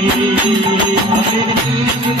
Hare Krishna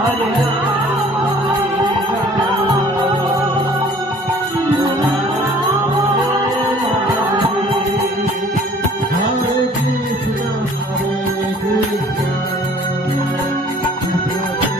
Krishna Hare Hare Hare Ram